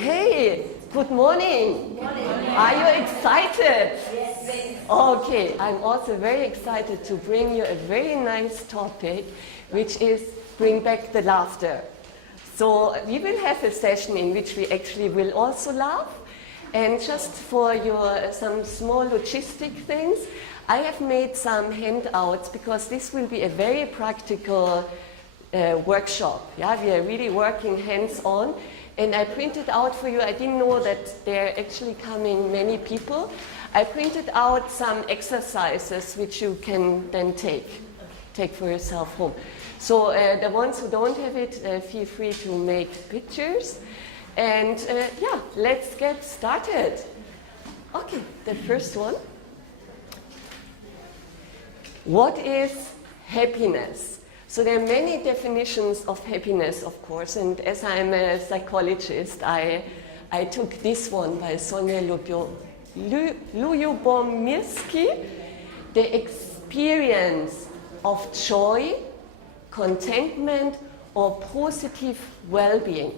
Okay, good morning. Are you excited? Yes. Okay, I'm also very excited to bring you a very nice topic, which is bring back the laughter. So we will have a session in which we actually will also laugh. And just for your some small logistic things, I have made some handouts because this will be a very practical workshop. Yeah, we are really working hands-on. And I printed out for you, I didn't know that there are actually coming many people. I printed out some exercises which you can then take for yourself home. So the ones who don't have it, feel free to make pictures. And yeah, let's get started. Okay, the first one. What is happiness? So there are many definitions of happiness, of course, and as I'm a psychologist, I took this one by Sonia Lyubomirsky, the experience of joy, contentment, or positive well-being,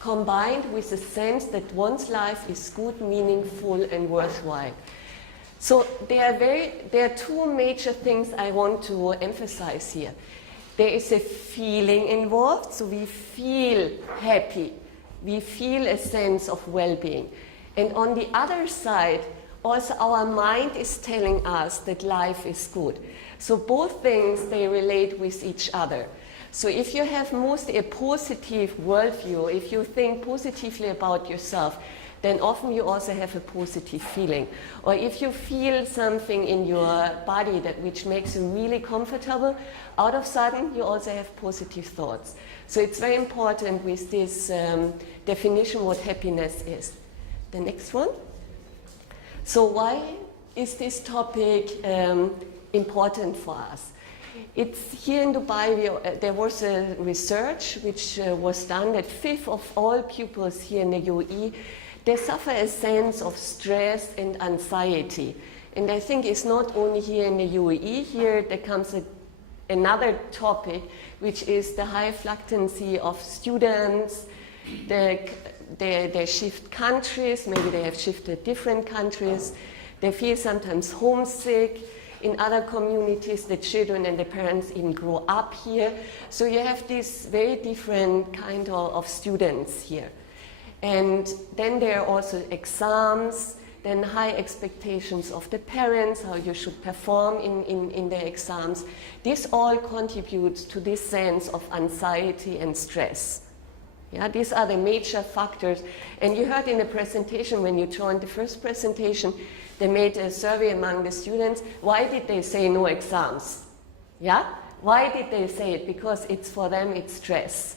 combined with a sense that one's life is good, meaningful, and worthwhile. So there are two major things I want to emphasize here. There is a feeling involved, so we feel happy. We feel a sense of well-being. And on the other side, also our mind is telling us that life is good. So both things, they relate with each other. So if you have mostly a positive worldview, if you think positively about yourself, then often you also have a positive feeling. Or if you feel something in your body which makes you really comfortable, out of sudden you also have positive thoughts. So it's very important with this definition what happiness is. The next one. So why is this topic important for us? It's here in Dubai, there was a research which was done that 1/5 of all pupils here in the UAE, they suffer a sense of stress and anxiety. And I think it's not only here in the UAE, here there comes another topic, which is the high fluctuancy of students. They shift countries, maybe they have shifted different countries. They feel sometimes homesick. In other communities, the children and the parents even grow up here. So you have these very different kind of students here. And then there are also exams, then high expectations of the parents, how you should perform in the exams. This all contributes to this sense of anxiety and stress. Yeah, these are the major factors. And you heard in the presentation, when you joined the first presentation, they made a survey among the students. Why did they say no exams? Yeah? Why did they say it? Because it's for them, it's stress.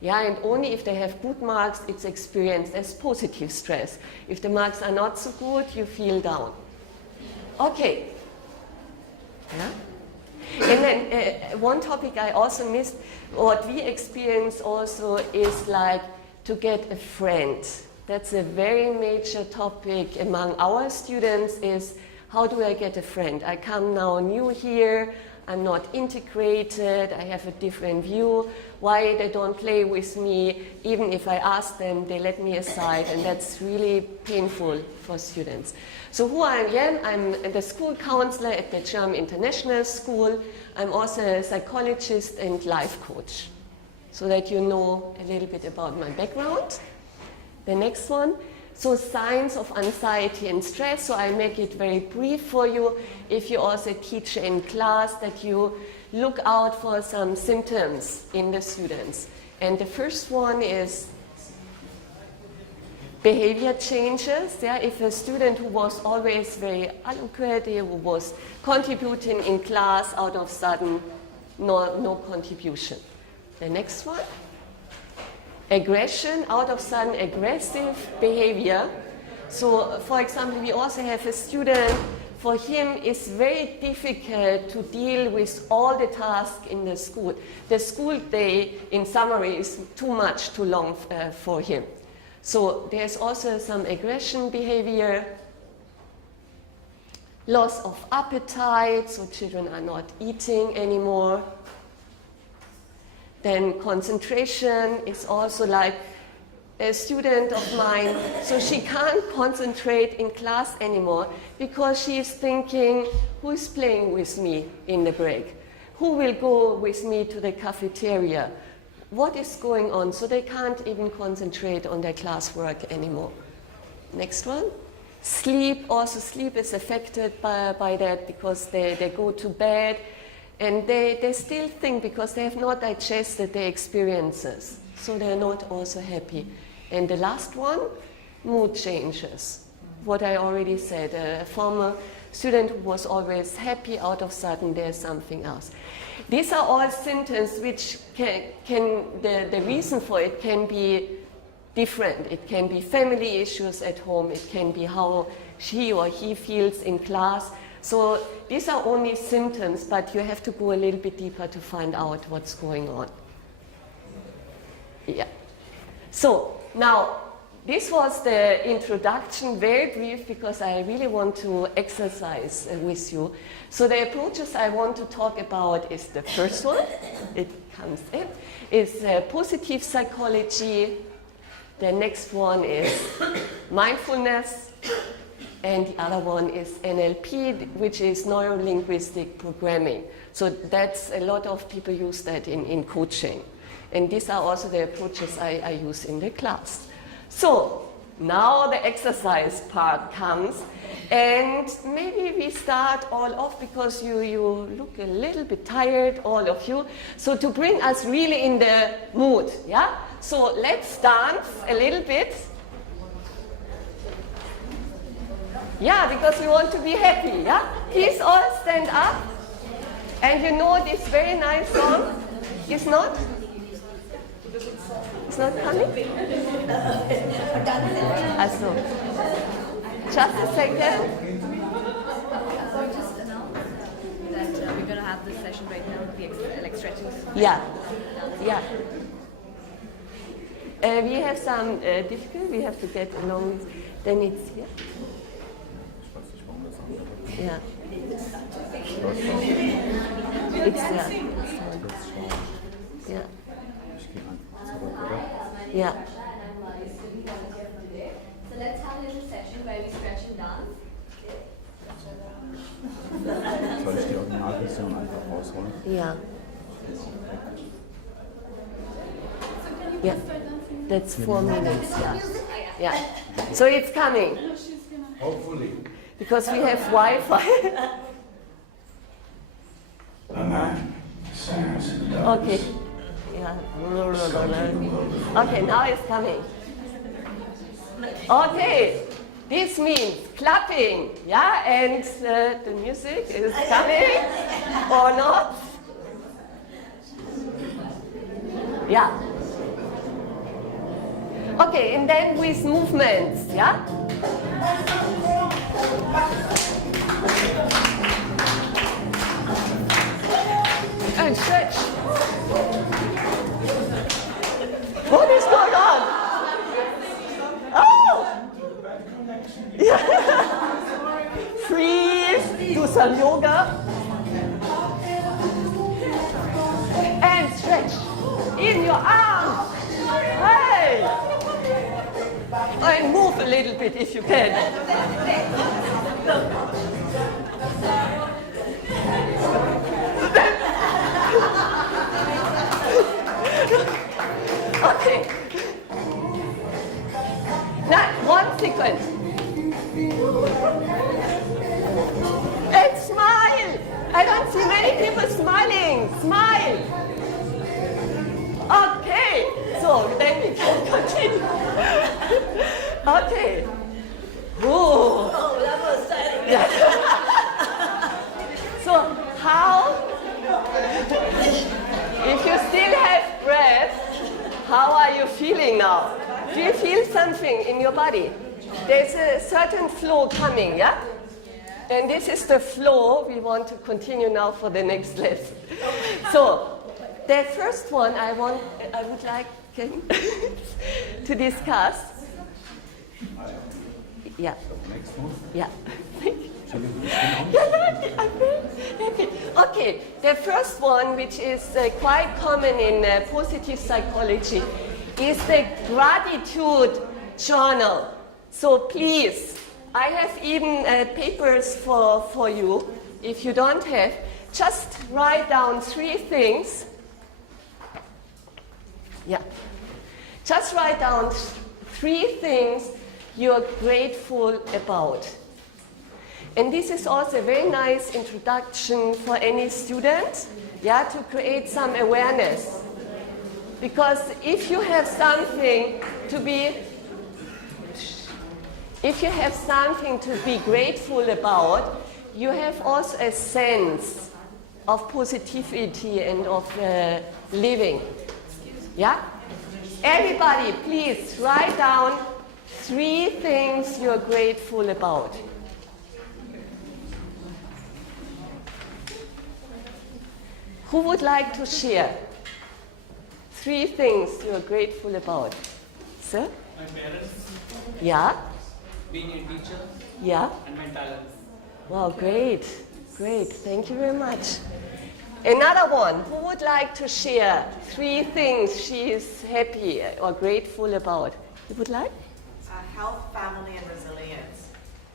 Yeah, and only if they have good marks, it's experienced as positive stress. If the marks are not so good, you feel down. Okay. Yeah? And then one topic I also missed, what we experience also is like to get a friend. That's a very major topic among our students is, how do I get a friend? I come now new here, I'm not integrated, I have a different view. Why they don't play with me? Even if I ask them, they let me aside, and that's really painful for students. So who I am, I'm the school counselor at the German International School. I'm also a psychologist and life coach, so that you know a little bit about my background. The next one. So signs of anxiety and stress, so I make it very brief for you. If you're also a teacher in class, that you look out for some symptoms in the students. And the first one is behavior changes. Yeah? If a student who was always very eloquent, who was contributing in class, out of sudden, no contribution. The next one. Aggression, out of sudden aggressive behavior. So, for example, we also have a student, for him it's very difficult to deal with all the tasks in the school. The school day, in summary, is too long for him. So there's also some aggression behavior. Loss of appetite, so children are not eating anymore. Then concentration is also like a student of mine, so she can't concentrate in class anymore because she is thinking, who is playing with me in the break? Who will go with me to the cafeteria? What is going on? So they can't even concentrate on their classwork anymore. Next one. Sleep, also sleep is affected by that because they go to bed and they still think because they have not digested their experiences. So they're not also happy. And the last one, mood changes. What I already said, a former student who was always happy, out of sudden there's something else. These are all symptoms which the reason for it can be different. It can be family issues at home, it can be how she or he feels in class. So these are only symptoms, but you have to go a little bit deeper to find out what's going on. Yeah. So now, this was the introduction, very brief, because I really want to exercise with you. So the approaches I want to talk about is the first one, it comes in, is positive psychology. The next one is mindfulness, and the other one is NLP, which is neuro-linguistic programming. So that's, a lot of people use that in coaching. And these are also the approaches I use in the class. So now the exercise part comes, and maybe we start all off because you look a little bit tired, all of you. So to bring us really in the mood, yeah? So let's dance a little bit. Yeah, because we want to be happy, yeah? Please all stand up. And you know this very nice song? Is not? It's not coming? Also, just a second. So we just announced that we're going to have this session right now, the like stretches. Yeah, yeah. We have some difficulty, we have to get along, then it's here. Yeah. It's yeah. Yeah. So let's have a little session where we stretch and dance. Soll ich die Originalversion einfach rausholen? Yeah. Yeah. That's 4 minutes. Yeah. Yeah. So it's coming. Hopefully. Because we have Wi-Fi. A man stands in the darkness. Okay. Yeah. Okay, now it's coming. Okay. This means clapping, yeah, and the music is coming or not. Yeah. Okay, and then with movements, yeah. And stretch. What is going on? Oh! Yeah. Freeze. Do some yoga. And stretch. In your arms. Hey! And move a little bit if you can. Okay. Now, 1 second. And smile. I don't see many people smiling. Smile. Okay. So then we can continue. Okay. Ooh. Oh, that was exciting. Yeah. So how, if you still have breath, how are you feeling now? Do you feel something in your body? There's a certain flow coming, yeah? And this is the flow we want to continue now for the next lesson. So the first one I would like to discuss. Yeah. Next one. Yeah. Entschuldigung. Okay, the first one, which is quite common in positive psychology, is the gratitude journal. So please, I have even papers for you. If you don't have, just write down 3 things. Yeah. Just write down 3 things you're grateful about. And this is also a very nice introduction for any student, yeah, to create some awareness. Because if you have something to be grateful about, you have also a sense of positivity and of living. Yeah? Everybody, please write down 3 things you're grateful about. Who would like to share 3 things you're grateful about? Sir? My parents, Yeah? being a teacher, Yeah? and my talents. Wow, great. Great. Thank you very much. Another one. Who would like to share 3 things she is happy or grateful about? You would like? Health, family, and resilience.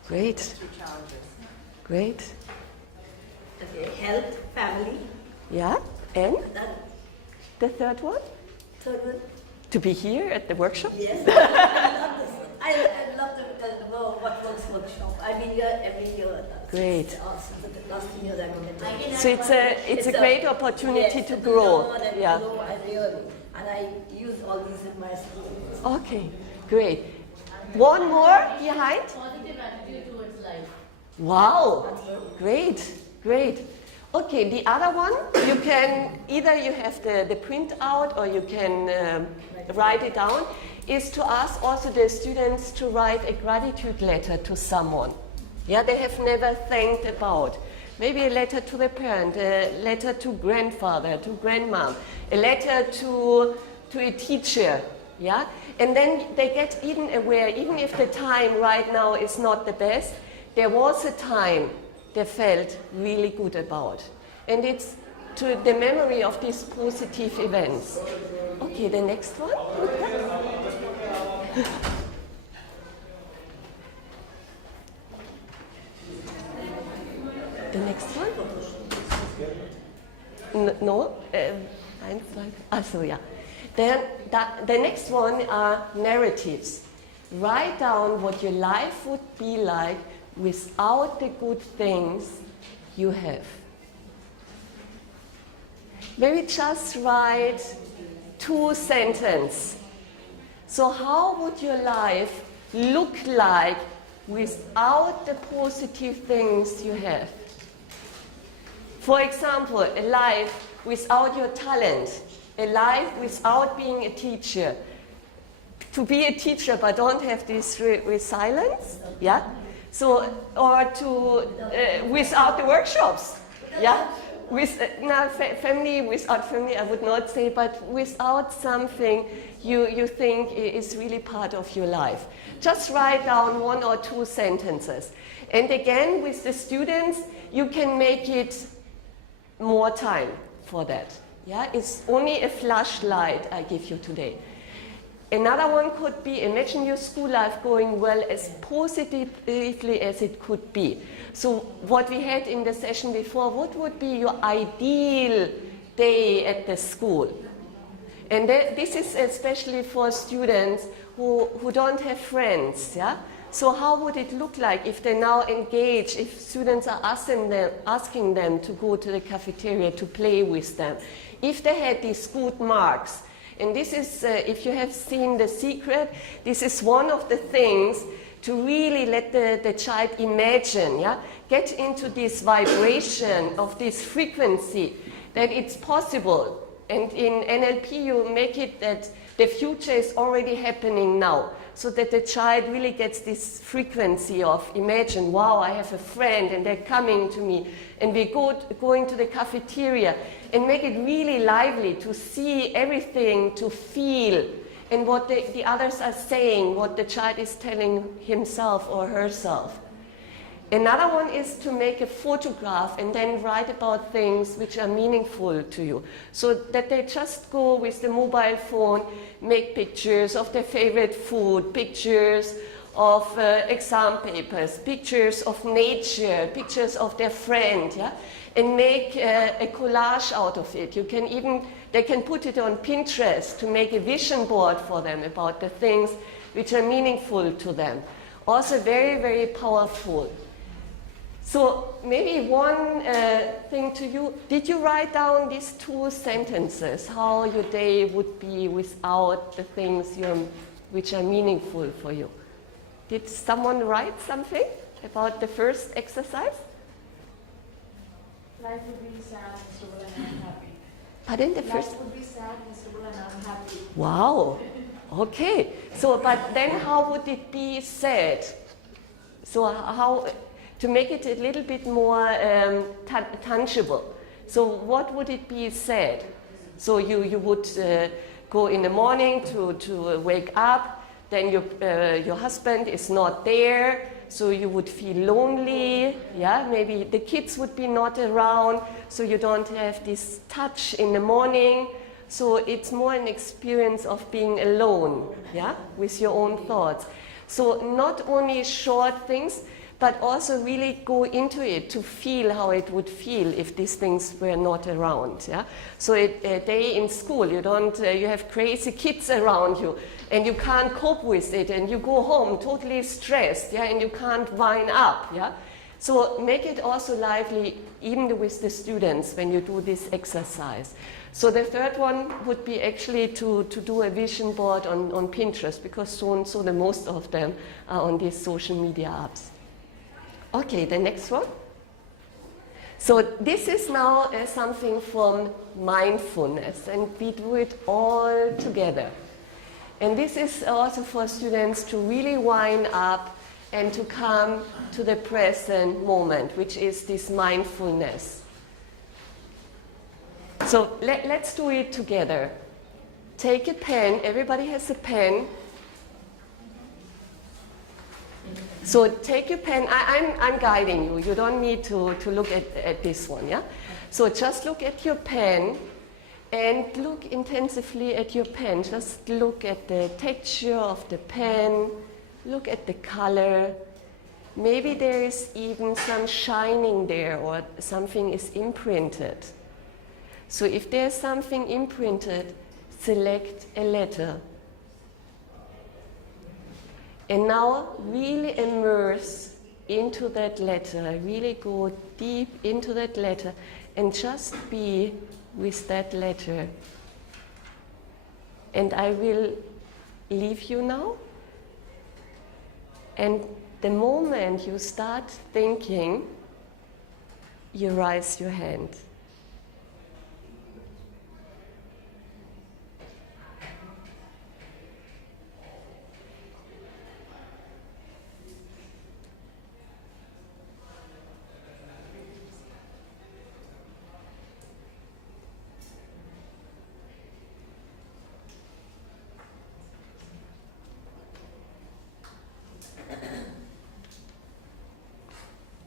Great. 2 challenges. Great. Okay, health, family. Yeah? And That the third one? third one. To be here at the workshop? Yes, I love this one. I love the what works workshop. I've been here every year. Great. Since the last 2 years I've been attending. So it's a great opportunity to grow. Yeah. Grow, I learn, and I use all these in my school. Okay, great. One more behind? Positive attitude towards life. Wow, great, great. Okay, the other one, you can, either you have the printout or you can write it down, is to ask also the students to write a gratitude letter to someone. Yeah, they have never thanked about. Maybe a letter to the parent, a letter to grandfather, to grandmom, a letter to a teacher. Yeah, and then they get even aware, even if the time right now is not the best, there was a time they felt really good about. And it's to the memory of these positive events. Okay, the next one. The next one? No? Eins, zwei. Also, yeah. Then the next one are narratives. Write down what your life would be like without the good things you have. Maybe just write 2 sentences. So how would your life look like without the positive things you have? For example, a life without your talent, a life without being a teacher. To be a teacher but don't have this resilience, yeah? So, or to, without the workshops, yeah? Family, without family, I would not say, but without something you think is really part of your life. Just write down 1 or 2 sentences. And again, with the students, you can make it more time for that. Yeah, it's only a flashlight I give you today. Another one could be, imagine your school life going well as positively as it could be. So what we had in the session before, what would be your ideal day at the school? And this is especially for students who don't have friends, yeah? So how would it look like if they now engage, if students are asking them to go to the cafeteria to play with them? If they had these good marks, and this is, if you have seen The Secret, this is one of the things to really let the child imagine, yeah? Get into this vibration of this frequency, that it's possible. And in NLP you make it that the future is already happening now, so that the child really gets this frequency of imagine, wow, I have a friend and they're coming to me, and we going to the cafeteria, and make it really lively to see everything, to feel, and what the others are saying, what the child is telling himself or herself. Another one is to make a photograph and then write about things which are meaningful to you. So that they just go with the mobile phone, make pictures of their favorite food, pictures of exam papers, pictures of nature, pictures of their friend, yeah? And make a collage out of it. They can put it on Pinterest to make a vision board for them about the things which are meaningful to them. Also very, very powerful. So maybe one thing to you, did you write down these 2 sentences, how your day would be without the things which are meaningful for you? Did someone write something about the first exercise? Life would be sad, miserable, and unhappy. Pardon, the Life first? would be sad, miserable, and unhappy. Wow, okay. So, but then how would it be said? So how, to make it a little bit more tangible. So what would it be said? So you would go in the morning to wake up, then your husband is not there, so you would feel lonely, yeah? Maybe the kids would be not around, so you don't have this touch in the morning. So it's more an experience of being alone, yeah, with your own thoughts. So not only short things, but also really go into it to feel how it would feel if these things were not around. Yeah? So a day in school, you have crazy kids around you, and you can't cope with it, and you go home totally stressed, yeah, and you can't wind up. Yeah? So make it also lively, even with the students when you do this exercise. So the third one would be actually to do a vision board on Pinterest, because so the most of them are on these social media apps. Okay, the next one. So this is now something from mindfulness, and we do it all together. And this is also for students to really wind up and to come to the present moment, which is this mindfulness. So let's do it together. Take a pen, everybody has a pen. So take your pen, I'm guiding you, you don't need to look at this one, yeah? So just look at your pen and look intensively at your pen. Just look at the texture of the pen, look at the color. Maybe there is even some shining there or something is imprinted. So if there's something imprinted, select a letter. And now really immerse into that letter, really go deep into that letter and just be with that letter. And I will leave you now. And the moment you start thinking, you raise your hand.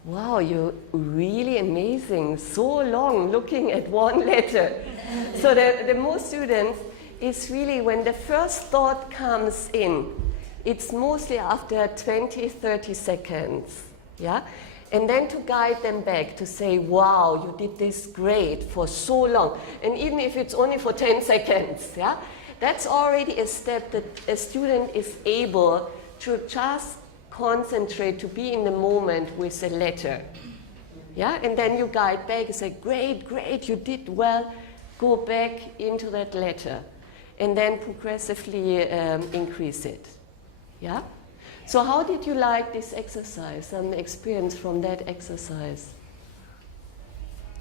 Wow, you're really amazing. So long looking at one letter. So the most students is really when the first thought comes in, it's mostly after 20, 30 seconds. Yeah? And then to guide them back to say, wow, you did this great for so long. And even if it's only for 10 seconds, yeah? That's already a step that a student is able to just concentrate, to be in the moment with a letter. Yeah? And then you guide back and say, great, great, you did well. Go back into that letter. And then progressively increase it. Yeah? So how did you like this exercise? Some experience from that exercise?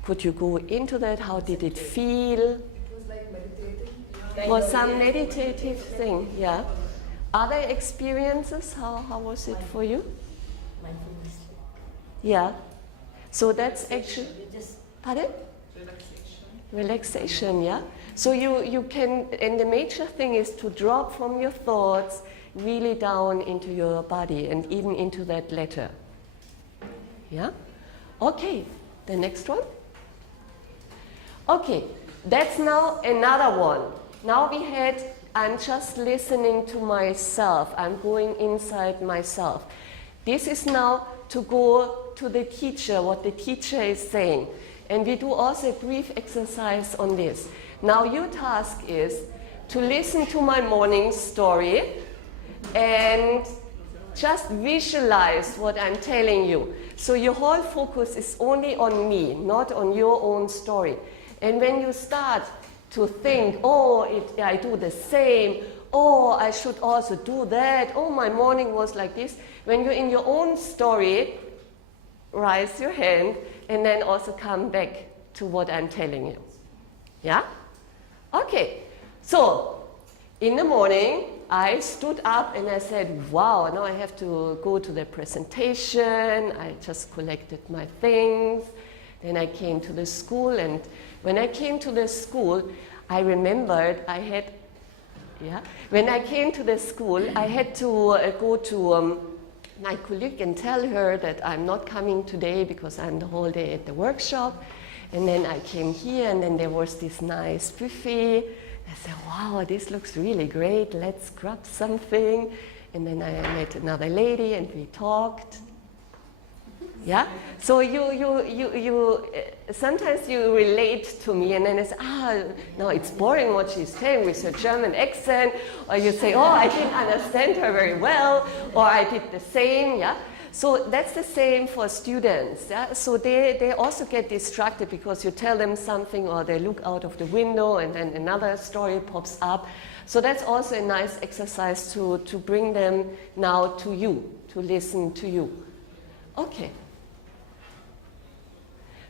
Could you go into that? How did it feel? It was like meditating. Was some meditative thing? Yeah. Other experiences? How was it for you? Mindfulness. Yeah. So that's actually. Pardon? Relaxation. Relaxation, yeah. So you can, and the major thing is to drop from your thoughts really down into your body and even into that letter. Yeah? Okay, the next one. Okay, that's now another one. Now we had, I'm just listening to myself. I'm going inside myself. This is now to go to the teacher, what the teacher is saying. And we do also a brief exercise on this. Now your task is to listen to my morning story and just visualize what I'm telling you. So your whole focus is only on me, not on your own story. And when you start to think, oh, I do the same, oh, I should also do that, oh, my morning was like this. When you're in your own story, raise your hand and then also come back to what I'm telling you. Yeah? Okay. So, in the morning, I stood up and I said, wow, now I have to go to the presentation. I just collected my things. Then I came to the school, and when I came to the school, I remembered I had, when I came to the school, I had to go to my colleague and tell her that I'm not coming today because I'm the whole day at the workshop. And then I came here, and then there was this nice buffet. I said, wow, this looks really great. Let's grab something. And then I met another lady, and we talked. Yeah? So sometimes you relate to me, and then it's, no, it's boring what she's saying with her German accent. Or you say, oh, I didn't understand her very well, or I did the same, yeah? So that's the same for students, yeah? So they also get distracted because you tell them something, or they look out of the window, and then another story pops up. So that's also a nice exercise to bring them now to you, to listen to you. Okay.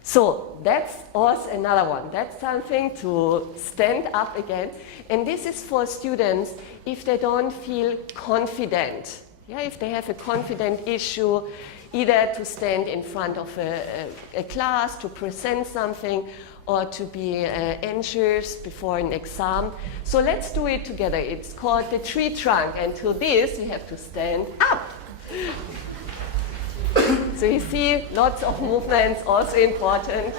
So that's also another one. That's something to stand up again. And this is for students if they don't feel confident. Yeah, if they have a confident issue, either to stand in front of a class, to present something, or to be anxious before an exam. So let's do it together. It's called the tree trunk. And to this, you have to stand up. So you see, lots of movements, also important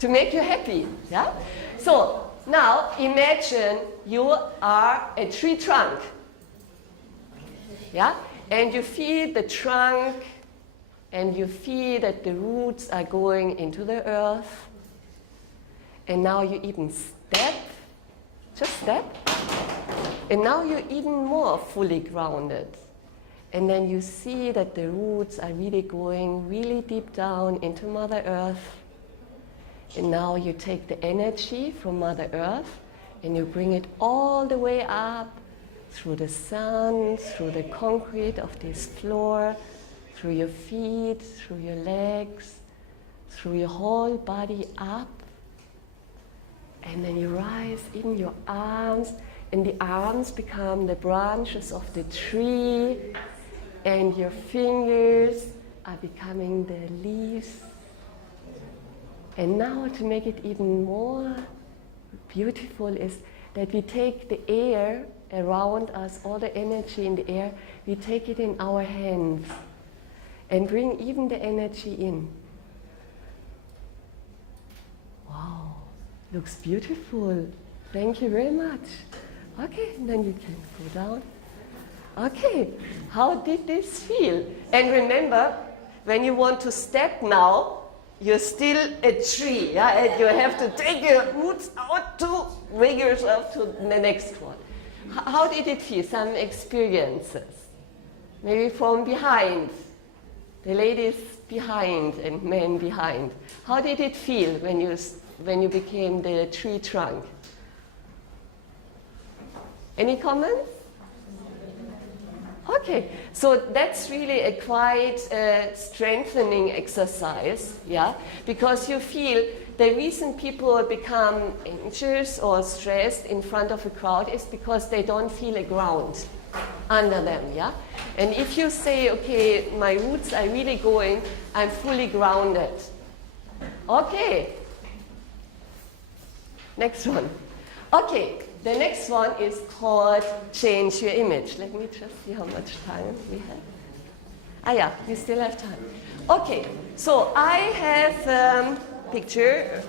to make you happy. Yeah? So now imagine you are a tree trunk. Yeah? And you feel the trunk, and you feel that the roots are going into the earth. And now you even step, just step. And now you're even more fully grounded. And then you see that the roots are really going really deep down into Mother Earth. And now you take the energy from Mother Earth and you bring it all the way up through the sun, through the concrete of this floor, through your feet, through your legs, through your whole body up. And then you rise in your arms, and the arms become the branches of the tree. And your fingers are becoming the leaves. And now to make it even more beautiful is that we take the air around us, all the energy in the air, we take it in our hands and bring even the energy in. Wow, looks beautiful. Thank you very much. Okay, then you can go down. Okay, how did this feel? And remember, when you want to step now, you're still a tree, yeah? And you have to take your roots out to bring yourself to the next one. How did it feel? Some experiences. Maybe from behind. The ladies behind and men behind. How did it feel when you became the tree trunk? Any comments? Okay, so that's really a quite strengthening exercise, yeah? Because you feel the reason people become anxious or stressed in front of a crowd is because they don't feel a ground under them, yeah? And if you say, okay, my roots are really going, I'm fully grounded. Okay. Next one. Okay. The next one is called Change Your Image. Let me just see how much time we have. Yeah, we still have time. Okay, so I have picture.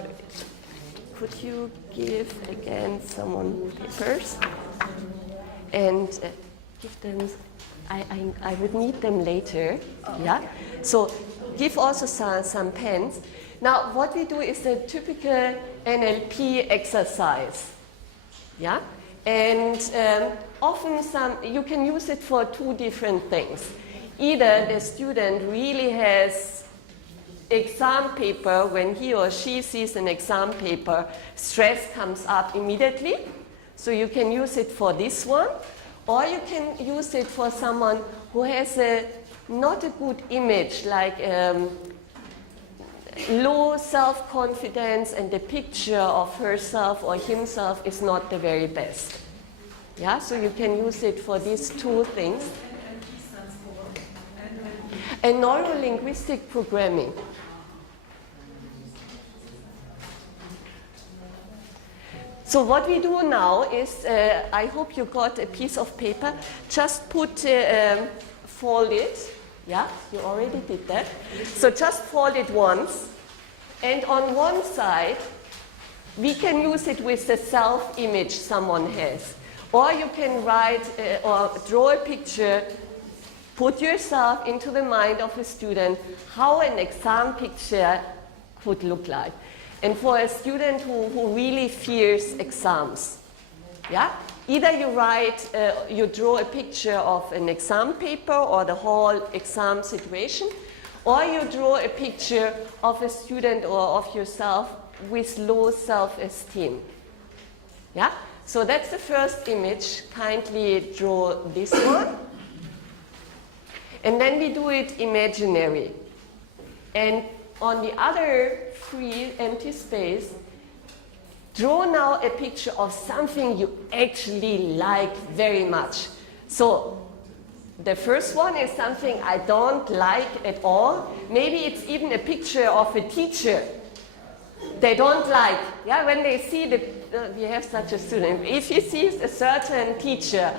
Could you give again someone papers? And give them, I would need them later. Yeah? So give also some pens. Now, what we do is a typical NLP exercise. Yeah? And often you can use it for two different things. Either the student really has exam paper, when he or she sees an exam paper, stress comes up immediately. So you can use it for this one, or you can use it for someone who has not a good image, like low self-confidence, and the picture of herself or himself is not the very best. Yeah, so you can use it for these two things. And neuro-linguistic programming. So what we do now is, I hope you got a piece of paper, just fold it. Yeah, you already did that. So just fold it once. And on one side, we can use it with the self-image someone has. Or you can write or draw a picture, put yourself into the mind of a student, how an exam picture could look like. And for a student who really fears exams, yeah? Either you draw a picture of an exam paper or the whole exam situation, or you draw a picture of a student or of yourself with low self-esteem. Yeah? So that's the first image. Kindly draw this one. And then we do it imaginary. And on the other free empty space, draw now a picture of something you actually like very much. So the first one is something I don't like at all. Maybe it's even a picture of a teacher they don't like. Yeah, when they see we have such a student. If he sees a certain teacher,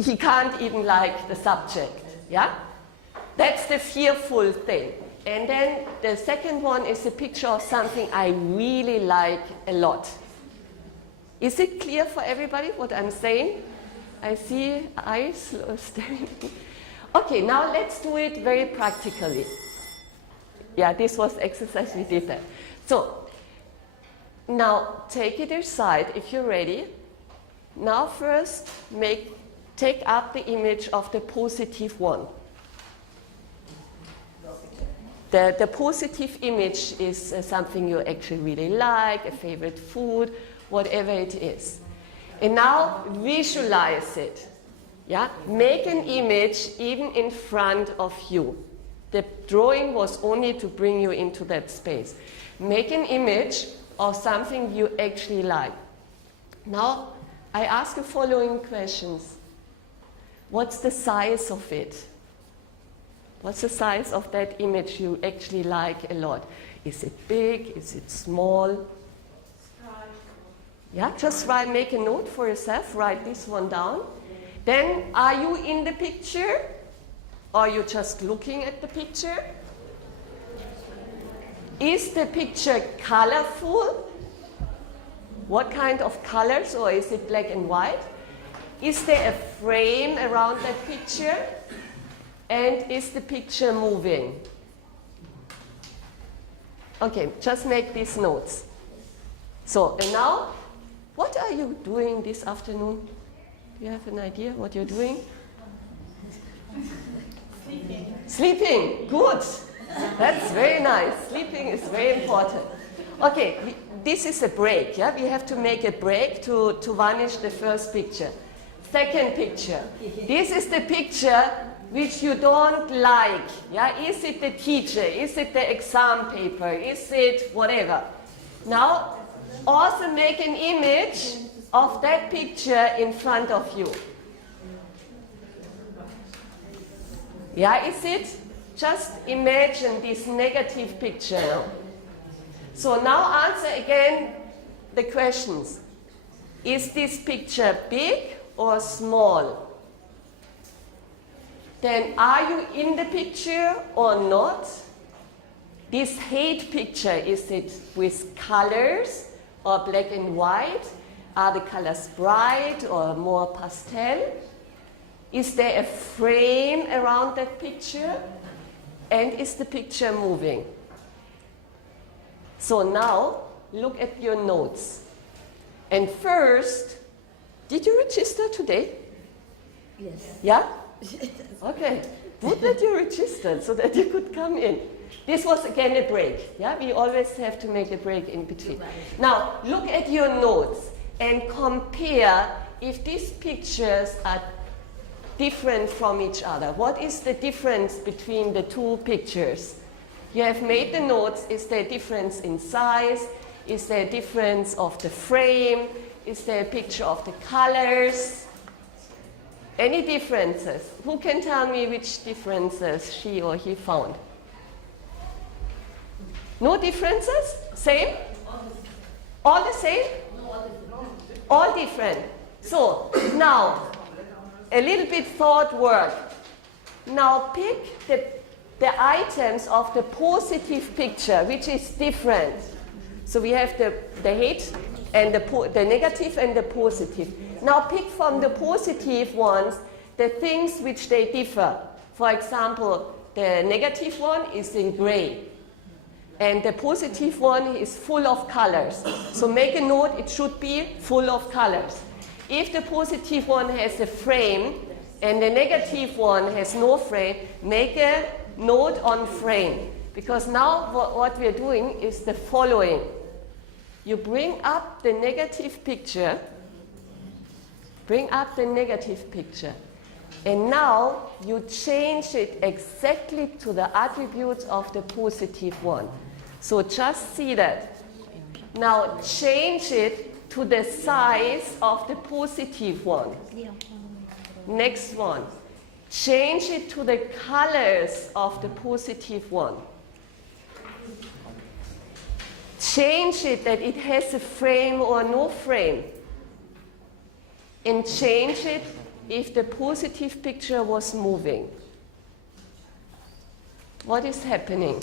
he can't even like the subject. Yeah, that's the fearful thing. And then the second one is a picture of something I really like a lot. Is it clear for everybody what I'm saying? I see eyes staring. Okay, now let's do it very practically. Yeah, this was exercise, we did that. So, now take it aside if you're ready. Now first take up the image of the positive one. The positive image is something you actually really like, a favorite food, whatever it is. And now visualize it. Yeah? Make an image even in front of you. The drawing was only to bring you into that space. Make an image of something you actually like. Now, I ask the following questions. What's the size of it? What's the size of that image you actually like a lot? Is it big? Is it small? Yeah, just make a note for yourself. Write this one down. Then, are you in the picture? Or are you just looking at the picture? Is the picture colorful? What kind of colors? Or is it black and white? Is there a frame around that picture? And is the picture moving? Okay, just make these notes. So, and now, what are you doing this afternoon? Do you have an idea what you're doing? Sleeping. Sleeping, good. That's very nice. Sleeping is very important. Okay, this is a break, yeah? We have to make a break to vanish the first picture. Second picture. This is the picture which you don't like. Yeah? Is it the teacher? Is it the exam paper? Is it whatever? Now, also make an image of that picture in front of you. Yeah, is it? Just imagine this negative picture now. So now answer again the questions. Is this picture big or small? then are you in the picture or not? This hate picture, is it with colors or black and white? Are the colors bright or more pastel? Is there a frame around that picture? And is the picture moving? So now, look at your notes. And first, did you register today? Yes. Yeah? Okay. Good that you registered so that you could come in. This was again a break. Yeah? We always have to make a break in between. Now, look at your notes and compare if these pictures are different from each other. What is the difference between the two pictures? You have made the notes. Is there a difference in size? Is there a difference of the frame? Is there a picture of the colors? Any differences? Who can tell me which differences she or he found? No differences? Same? All the same? All different. So, now, a little bit thought work. Now pick the items of the positive picture, which is different. So we have the hate and the negative and the positive. Now pick from the positive ones the things which they differ. For example, the negative one is in gray. And the positive one is full of colors. So make a note, it should be full of colors. If the positive one has a frame and the negative one has no frame, make a note on frame. Because now what we're doing is the following. You bring up the negative picture, and now you change it exactly to the attributes of the positive one. So just see that. Now change it to the size of the positive one. Next one. Change it to the colors of the positive one. Change it that it has a frame or no frame. And change it if the positive picture was moving. What is happening?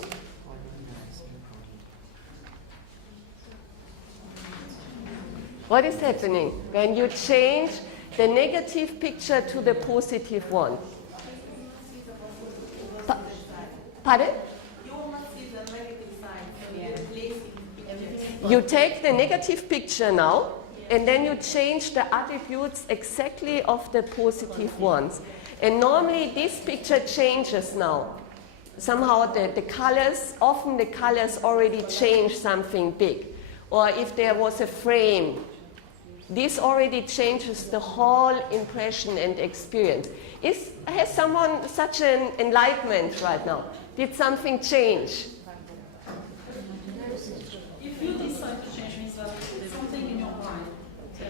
What is happening when you change the negative picture to the positive one? Pardon? You will not see the negative side, so you're replacing. You take the negative picture now, and then you change the attributes exactly of the positive ones. And normally this picture changes now. Somehow the colors, often the colors already change something big. Or if there was a frame, this already changes the whole impression and experience. Has someone such an enlightenment right now? Did something change? If you decide to change, means that something in your mind.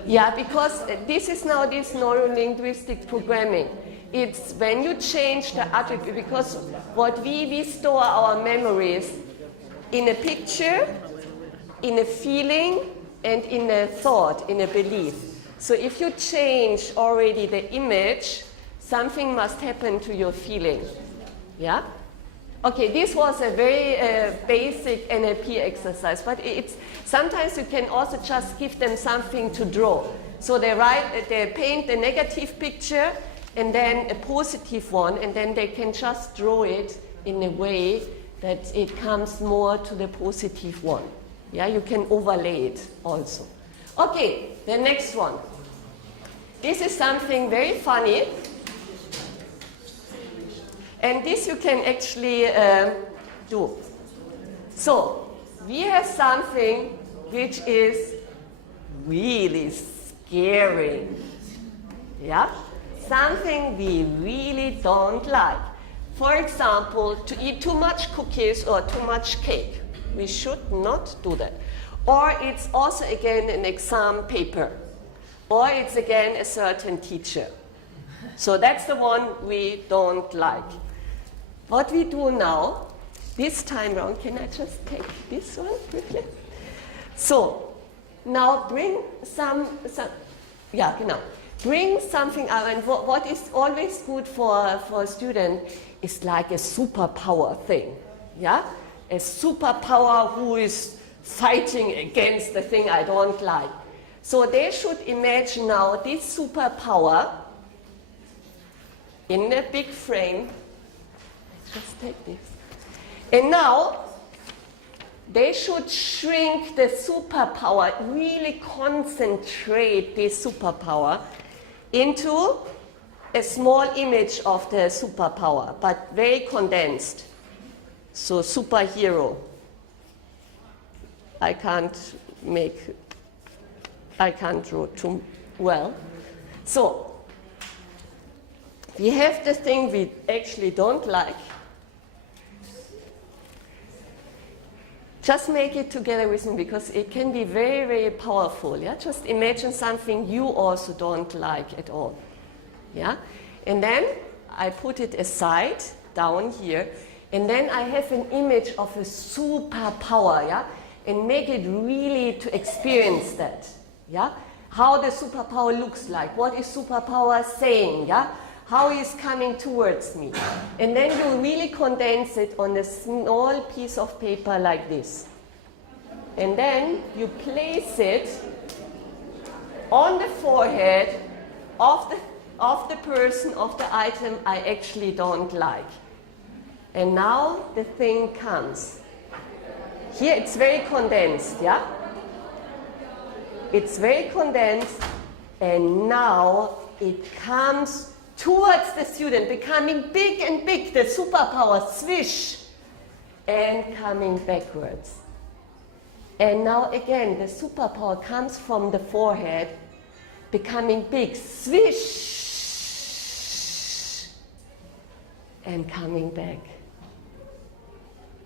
Yeah, because this is now this neuro-linguistic programming. It's when you change the attribute, because what we store our memories in a picture, in a feeling, and in a thought, in a belief. So if you change already the image, something must happen to your feeling. Yeah? Okay, this was a very basic NLP exercise, but sometimes you can also just give them something to draw. So they paint the negative picture and then a positive one, and then they can just draw it in a way that it comes more to the positive one. Yeah, you can overlay it also. Okay, the next one. This is something very funny. And this you can actually do. So, we have something which is really scary. Yeah? Something we really don't like. For example, to eat too much cookies or too much cake. We should not do that. Or it's also again an exam paper. Or it's again a certain teacher. So that's the one we don't like. What we do now, this time round, can I just take this one quickly? So, now bring some yeah, genau. bring something out. And what is always good for a student is like a superpower thing. Yeah? A superpower who is fighting against the thing I don't like. So they should imagine now this superpower in a big frame. Just take this. And now they should shrink the superpower, really concentrate this superpower into a small image of the superpower, but very condensed. So superhero. I can't draw too well. So we have the thing we actually don't like. Just make it together with me because it can be very, very powerful. Yeah? Just imagine something you also don't like at all. Yeah? And then I put it aside down here, and then I have an image of a superpower, yeah? And make it really to experience that. Yeah? How the superpower looks like, what is superpower saying, yeah? How is coming towards me. And then you really condense it on a small piece of paper like this. And then you place it on the forehead of the person, of the item I actually don't like. And now the thing comes. Here it's very condensed, yeah? It's very condensed, and now it comes towards the student, becoming big and big, the superpower, swish, and coming backwards. And now again, the superpower comes from the forehead, becoming big, swish, and coming back.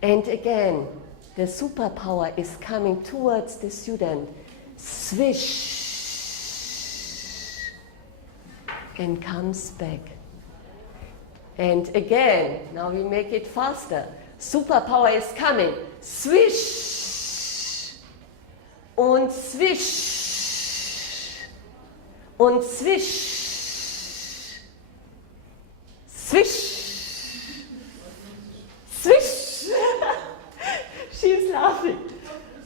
And again, the superpower is coming towards the student, swish, and comes back. And again, now we make it faster. Superpower is coming. Swish! Und swish! Und swish! Swish! Swish! She's laughing.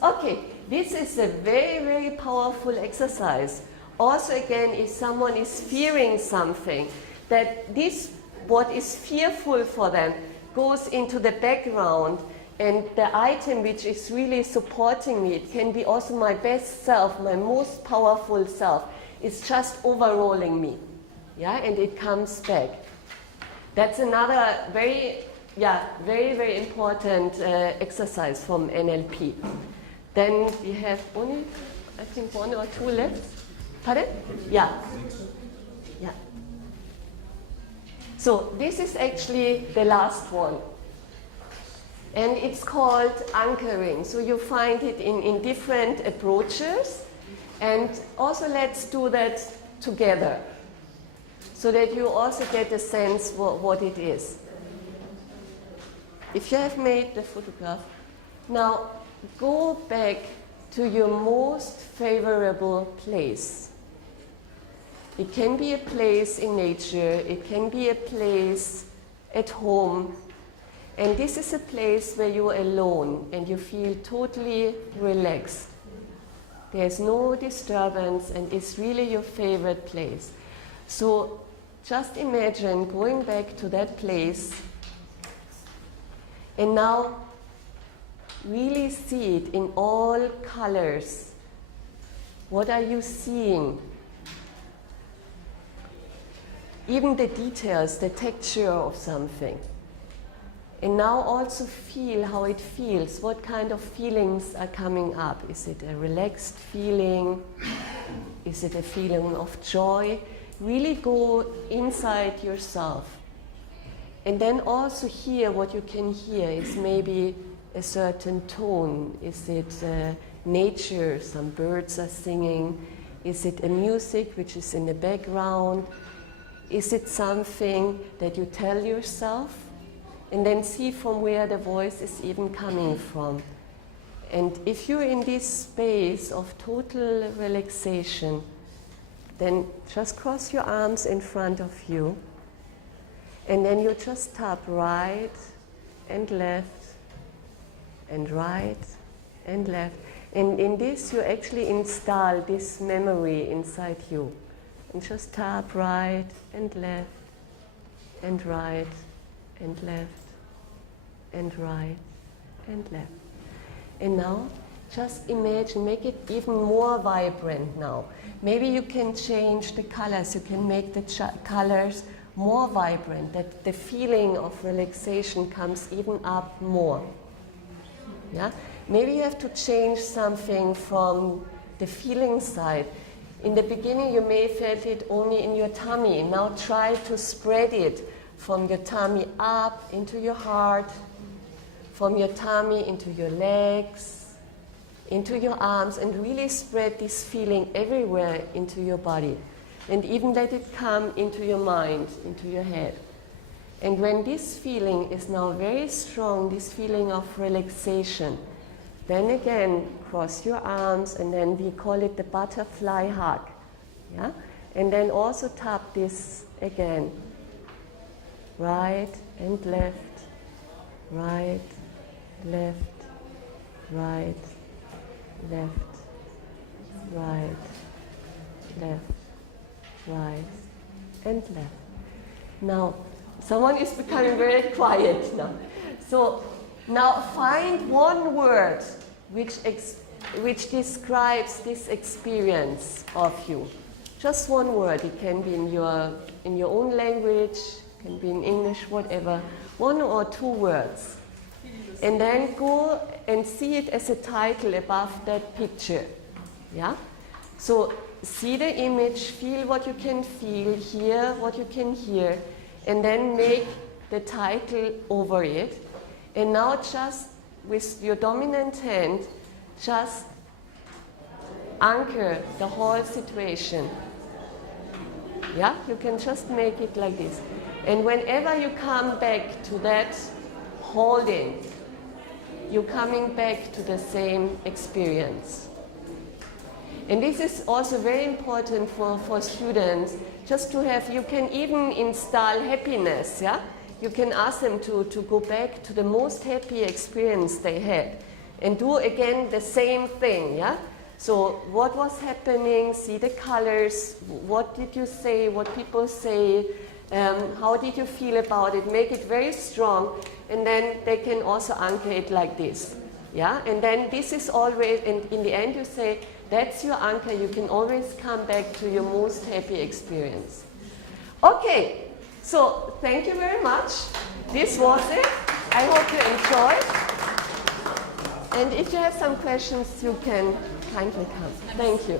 Okay, this is a very, very powerful exercise. Also, again, if someone is fearing something, that this, what is fearful for them, goes into the background, and the item which is really supporting me, it can be also my best self, my most powerful self, is just overrolling me. Yeah, and it comes back. That's another very, very important exercise from NLP. Then we have only, I think, 1 or 2 left. Pardon? Yeah. Yeah. So this is actually the last one. And it's called anchoring. So you find it in different approaches. And also let's do that together, so that you also get a sense what it is. If you have made the photograph, now go back to your most favorable place. It can be a place in nature, it can be a place at home, and this is a place where you're alone and you feel totally relaxed. There's no disturbance and it's really your favorite place. So just imagine going back to that place and now really see it in all colors. What are you seeing? Even the details, the texture of something. And now also feel how it feels. What kind of feelings are coming up? Is it a relaxed feeling? Is it a feeling of joy? Really go inside yourself. And then also hear what you can hear. Is maybe a certain tone? Is it nature? Some birds are singing. Is it a music which is in the background? Is it something that you tell yourself? And then see from where the voice is even coming from. And if you're in this space of total relaxation, Then just cross your arms in front of you. And then you just tap right and left and right and left. And in this you actually install this memory inside you. And just tap right and left and right and left and right and left. And now just imagine, make it even more vibrant now. Maybe you can change the colors, you can make the colors more vibrant, that the feeling of relaxation comes even up more. Yeah? Maybe you have to change something from the feeling side. In the beginning you may have felt it only in your tummy. Now try to spread it from your tummy up into your heart, from your tummy into your legs, into your arms, and really spread this feeling everywhere into your body. And even let it come into your mind, into your head. And when this feeling is now very strong, this feeling of relaxation, then again cross your arms, and then we call it the butterfly hug. Yeah? And then also tap this again. Right and left, right, left, right, left, right, left, right, and left. Now, someone is becoming very quiet now. So now find one word which describes this experience of you. Just one word. It can be in your own language, can be in English, whatever. One or two words. And then go and see it as a title above that picture. Yeah? So see the image, feel what you can feel, hear what you can hear, and then make the title over it. And now just with your dominant hand, just anchor the whole situation. Yeah, you can just make it like this. And whenever you come back to that holding, you're coming back to the same experience. And this is also very important for students, just to have, you can even install happiness, yeah? You can ask them to go back to the most happy experience they had and do again the same thing, yeah? So what was happening, see the colors, what did you say, what people say, how did you feel about it, make it very strong, and then they can also anchor it like this, yeah? And then this is always, and in the end you say, that's your anchor, you can always come back to your most happy experience. Okay. So, thank you very much. This was it. I hope you enjoyed. And if you have some questions, you can kindly come. Thank you.